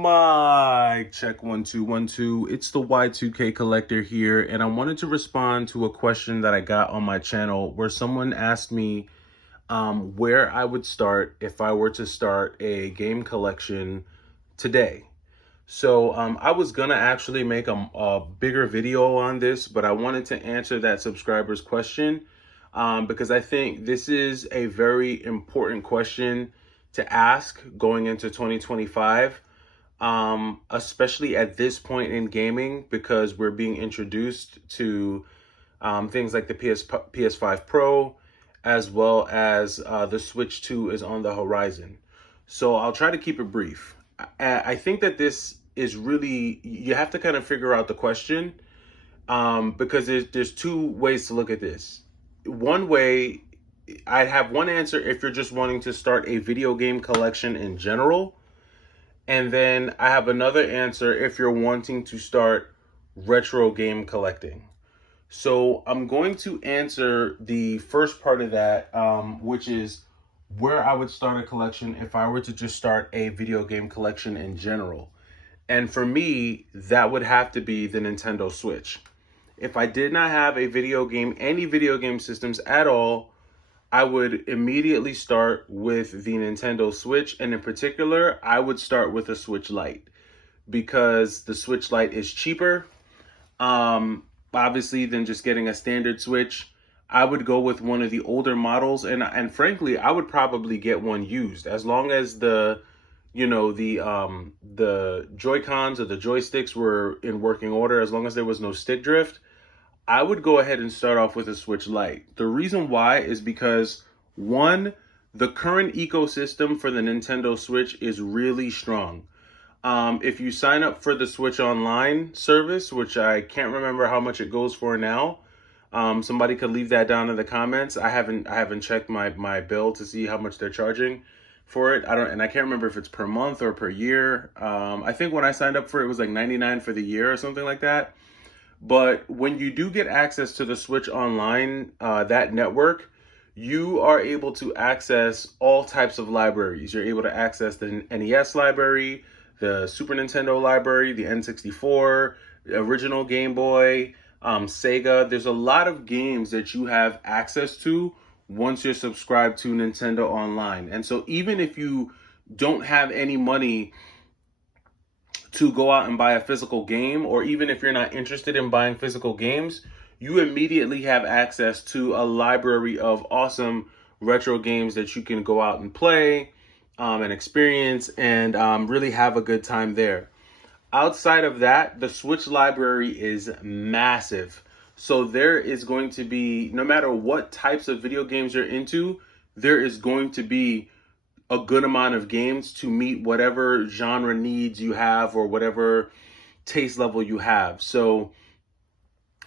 Mic check 1 2 1 2. It's the Y2K collector here, and I wanted to respond to a question that I got on my channel where someone asked me where I would start if I were to start a game collection today. So I was gonna actually make a bigger video on this, but I wanted to answer that subscriber's question because I think this is a very important question to ask going into 2025, especially at this point in gaming, because we're being introduced to things like the PS5 Pro, as well as the Switch 2 is on the horizon. So I'll try to keep it brief. I think that this is really, you have to kind of figure out the question, because there's two ways to look at this. One way, I'd have one answer if you're just wanting to start a video game collection in general. And then I have another answer if you're wanting to start retro game collecting. So I'm going to answer the first part of that, which is where I would start a collection if I were to just start a video game collection in general. And for me, that would have to be the Nintendo Switch. If I did not have a video game, any video game systems at all, I would immediately start with the Nintendo Switch. And in particular, I would start with a Switch Lite because the Switch Lite is cheaper, obviously, than just getting a standard Switch. I would go with one of the older models, and frankly, I would probably get one used as long as the Joy-Cons or the joysticks were in working order, as long as there was no stick drift. I would go ahead and start off with a Switch Lite. The reason why is because, one, the current ecosystem for the Nintendo Switch is really strong. If you sign up for the Switch Online service, which I can't remember how much it goes for now, somebody could leave that down in the comments. I haven't checked my bill to see how much they're charging for it. I can't remember if it's per month or per year. I think when I signed up for it, it was like $99 for the year or something like that. But when you do get access to the Switch Online, that network, you are able to access all types of libraries. You're able to access the NES library, the Super Nintendo library, the N64, the original Game Boy, Sega. There's a lot of games that you have access to once you're subscribed to Nintendo Online. And so even if you don't have any money to go out and buy a physical game, or even if you're not interested in buying physical games, you immediately have access to a library of awesome retro games that you can go out and play and experience and really have a good time there. Outside of that, the Switch library is massive. So there is going to be, no matter what types of video games you're into, there is going to be a good amount of games to meet whatever genre needs you have or whatever taste level you have. So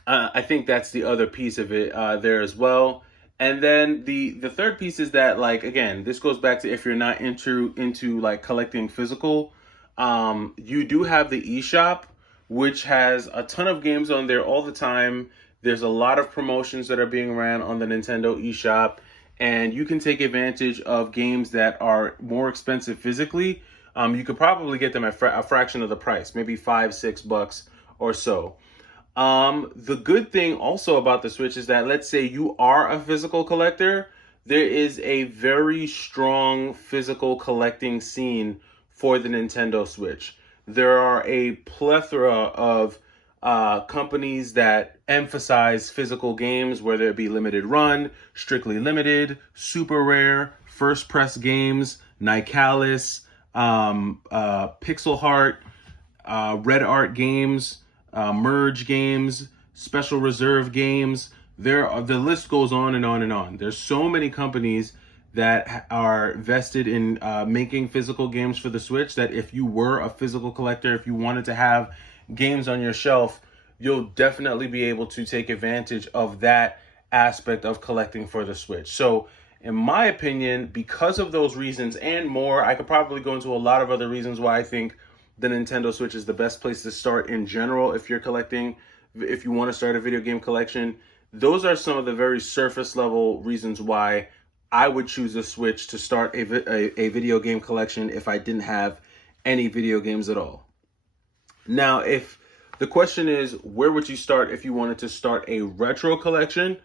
I think that's the other piece of it there as well. And then the third piece is that, like, again, this goes back to if you're not into like collecting physical, you do have the eShop, which has a ton of games on there all the time. There's a lot of promotions that are being ran on the Nintendo eShop, and you can take advantage of games that are more expensive physically. You could probably get them at a fraction of the price, maybe $5-6 or so. The good thing also about the Switch is that, let's say you are a physical collector, there is a very strong physical collecting scene for the Nintendo Switch. There are a plethora of companies that emphasize physical games, whether it be limited run, strictly limited, super rare, first press games, Nicalis, Pixel Heart, Red Art Games, Merge Games, Special Reserve Games. The list goes on and on and on. There's so many companies that are vested in making physical games for the Switch that if you were a physical collector, if you wanted to have games on your shelf, you'll definitely be able to take advantage of that aspect of collecting for the Switch. So in my opinion, because of those reasons and more, I could probably go into a lot of other reasons why I think the Nintendo Switch is the best place to start in general if you're collecting, if you want to start a video game collection. Those are some of the very surface level reasons why I would choose a Switch to start a video game collection if I didn't have any video games at all. Now, if the question is, where would you start if you wanted to start a retro collection?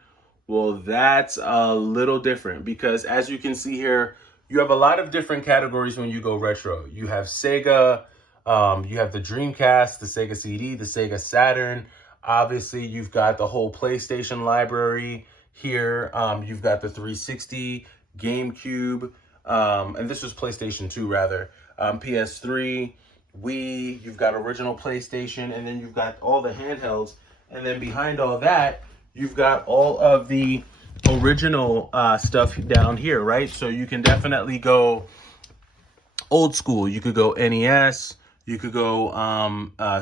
Well, that's a little different because as you can see here, you have a lot of different categories when you go retro. You have Sega, you have the Dreamcast, the Sega CD, the Sega Saturn. Obviously, you've got the whole PlayStation library here. You've got the 360, GameCube, and this was PlayStation 2 rather, PS3, Wii, you've got original PlayStation, and then you've got all the handhelds. And then behind all that, you've got all of the original stuff down here, right? So you can definitely go old school. You could go NES, you could go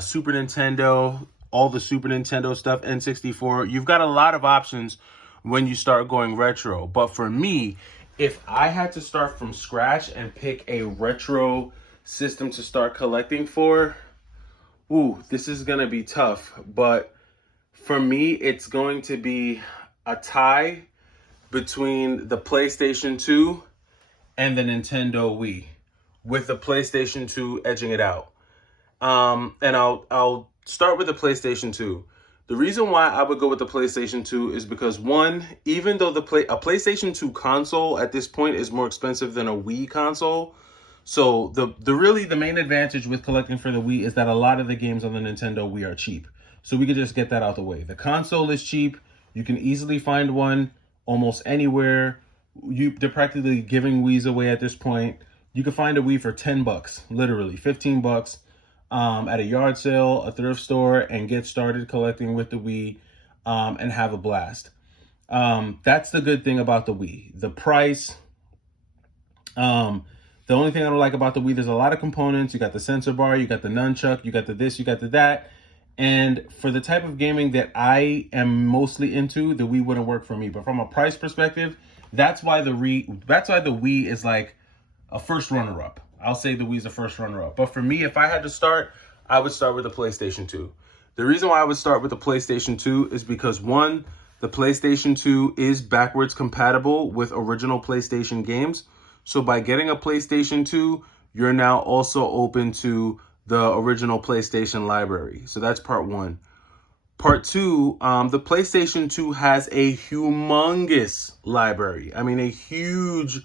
Super Nintendo, all the Super Nintendo stuff, N64. You've got a lot of options when you start going retro. But for me, if I had to start from scratch and pick a retro system to start collecting for, this is going to be tough. But for me, it's going to be a tie between the PlayStation 2 and the Nintendo Wii, with the PlayStation 2 edging it out. And I'll start with the PlayStation 2. The reason why I would go with the PlayStation 2 is because, one, even though a PlayStation 2 console at this point is more expensive than a Wii console, so the main advantage with collecting for the Wii is that a lot of the games on the Nintendo Wii are cheap. So we could just get that out the way. The console is cheap. You can easily find one almost anywhere. They're practically giving Wiis away at this point. You can find a Wii for $10, literally $15, at a yard sale, a thrift store, and get started collecting with the Wii, and have a blast. That's the good thing about the Wii. The price. The only thing I don't like about the Wii, there's a lot of components. You got the sensor bar, you got the nunchuck, you got the this, you got the that. And for the type of gaming that I am mostly into, the Wii wouldn't work for me. But from a price perspective, that's why the Wii is like a first runner-up. I'll say the Wii's a first runner-up. But for me, if I had to start, I would start with the PlayStation 2. The reason why I would start with the PlayStation 2 is because, one, the PlayStation 2 is backwards compatible with original PlayStation games. So by getting a PlayStation 2, you're now also open to the original PlayStation library. So that's part one. Part two, the PlayStation 2 has a humongous library. I mean, a huge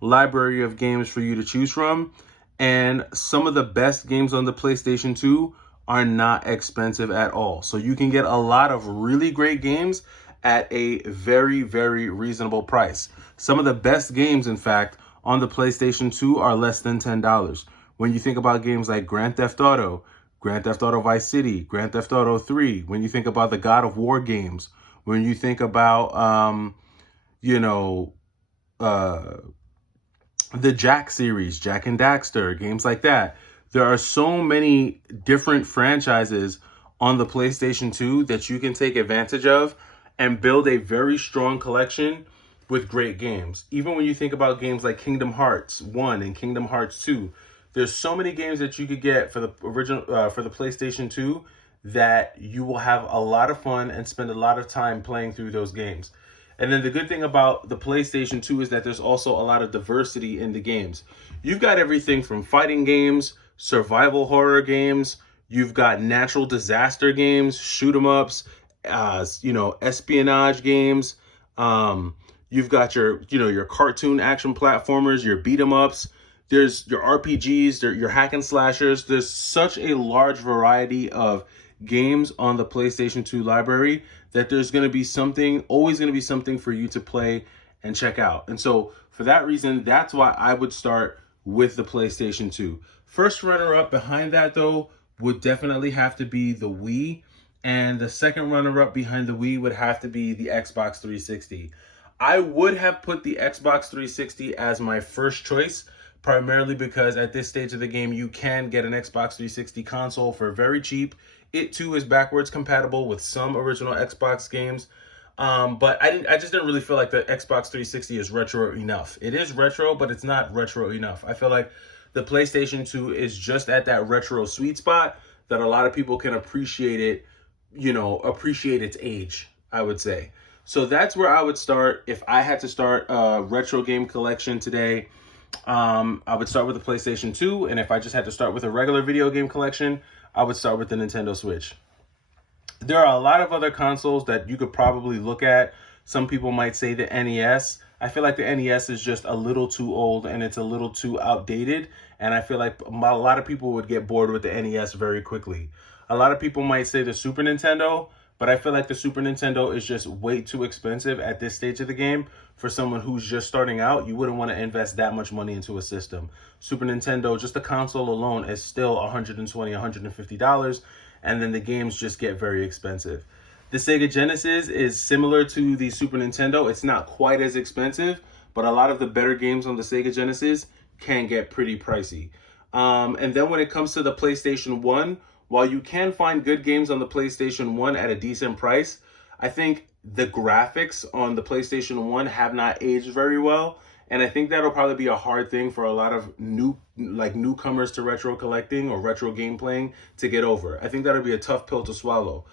library of games for you to choose from. And some of the best games on the PlayStation 2 are not expensive at all. So you can get a lot of really great games at a very, very reasonable price. Some of the best games, in fact, on the PlayStation 2 are less than $10. When you think about games like Grand Theft Auto Vice City, Grand Theft Auto 3, when you think about the God of War games, when you think about, the Jak series, Jak and Daxter, games like that. There are so many different franchises on the PlayStation 2 that you can take advantage of and build a very strong collection with great games. Even when you think about games like Kingdom Hearts 1 and Kingdom Hearts 2, there's so many games that you could get for the original for the PlayStation 2 that you will have a lot of fun and spend a lot of time playing through those games. And then the good thing about the PlayStation 2 is that there's also a lot of diversity in the games. You've got everything from fighting games, survival horror games, you've got natural disaster games, shoot 'em ups, espionage games. You've got your cartoon action platformers, your beat 'em ups. There's your RPGs, your hack and slashers. There's such a large variety of games on the PlayStation 2 library that there's always going to be something for you to play and check out. And so for that reason, that's why I would start with the PlayStation 2. First runner-up behind that, though, would definitely have to be the Wii. And the second runner-up behind the Wii would have to be the Xbox 360. I would have put the Xbox 360 as my first choice, primarily because at this stage of the game, you can get an Xbox 360 console for very cheap. It too is backwards compatible with some original Xbox games. But I just didn't really feel like the Xbox 360 is retro enough. It is retro, but it's not retro enough. I feel like the PlayStation 2 is just at that retro sweet spot that a lot of people can appreciate it, appreciate its age, I would say. So that's where I would start if I had to start a retro game collection today. I would start with the PlayStation 2, and if I just had to start with a regular video game collection, I would start with the Nintendo Switch. There are a lot of other consoles that you could probably look at. Some people might say the NES. I feel like the NES is just a little too old and it's a little too outdated. And I feel like a lot of people would get bored with the NES very quickly. A lot of people might say the Super Nintendo, but I feel like the Super Nintendo is just way too expensive at this stage of the game. For someone who's just starting out, you wouldn't want to invest that much money into a system. Super Nintendo, just the console alone, is still $120, $150, and then the games just get very expensive. The Sega Genesis is similar to the Super Nintendo. It's not quite as expensive, but a lot of the better games on the Sega Genesis can get pretty pricey. And then when it comes to the PlayStation 1, while you can find good games on the PlayStation 1 at a decent price, I think the graphics on the PlayStation 1 have not aged very well. And I think that'll probably be a hard thing for a lot of newcomers to retro collecting or retro game playing to get over. I think that'll be a tough pill to swallow.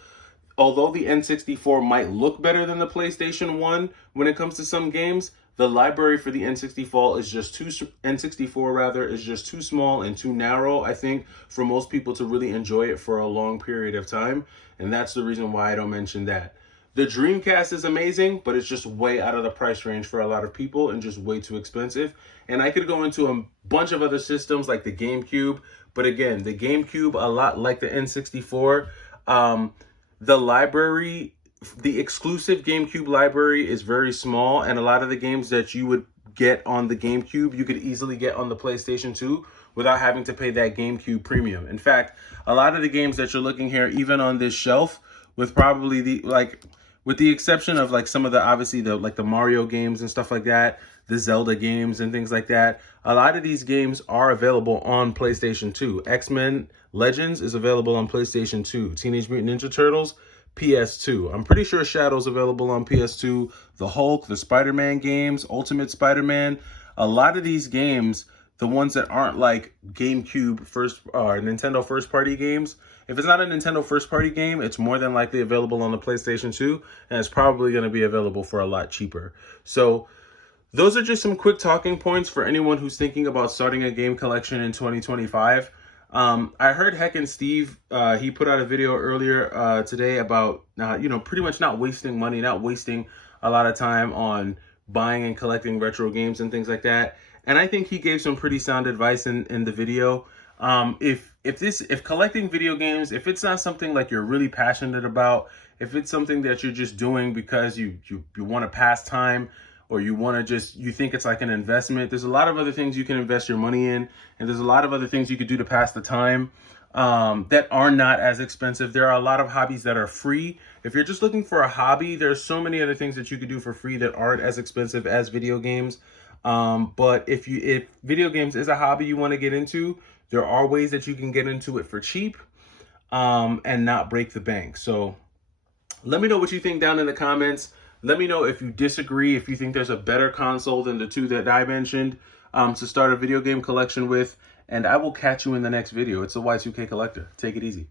Although the N64 might look better than the PlayStation 1 when it comes to some games, the library for the N64 is just too small and too narrow, I think, for most people to really enjoy it for a long period of time. And that's the reason why I don't mention that. The Dreamcast is amazing, but it's just way out of the price range for a lot of people and just way too expensive. And I could go into a bunch of other systems like the GameCube, but again, the GameCube, a lot like the N64, the library, the exclusive GameCube library is very small, and a lot of the games that you would get on the GameCube, you could easily get on the PlayStation 2 without having to pay that GameCube premium. In fact, a lot of the games that you're looking here, even on this shelf, with probably with the exception of some of the, obviously the Mario games and stuff like that, the Zelda games and things like that, a lot of these games are available on PlayStation 2. X-Men Legends is available on PlayStation 2. Teenage Mutant Ninja Turtles, PS2. I'm pretty sure Shadow's available on PS2. The Hulk, the Spider-Man games, Ultimate Spider-Man. A lot of these games, the ones that aren't like GameCube Nintendo first party games, if it's not a Nintendo first party game, it's more than likely available on the PlayStation 2, and it's probably going to be available for a lot cheaper. So those are just some quick talking points for anyone who's thinking about starting a game collection in 2025. I heard Heck and Steve, he put out a video earlier today about, pretty much not wasting money, not wasting a lot of time on buying and collecting retro games and things like that. And I think he gave some pretty sound advice in the video. If collecting video games, if it's not something like you're really passionate about, if it's something that you're just doing because you want to pass time, or you think it's like an investment, there's a lot of other things you can invest your money in, and there's a lot of other things you could do to pass the time that are not as expensive. There are a lot of hobbies that are free. If you're just looking for a hobby, there's so many other things that you could do for free that aren't as expensive as video games. But if video games is a hobby you want to get into, there are ways that you can get into it for cheap and not break the bank. So let me know what you think down in the comments. Let me know if you disagree, if you think there's a better console than the two that I mentioned to start a video game collection with. And I will catch you in the next video. It's the Y2K Collector. Take it easy.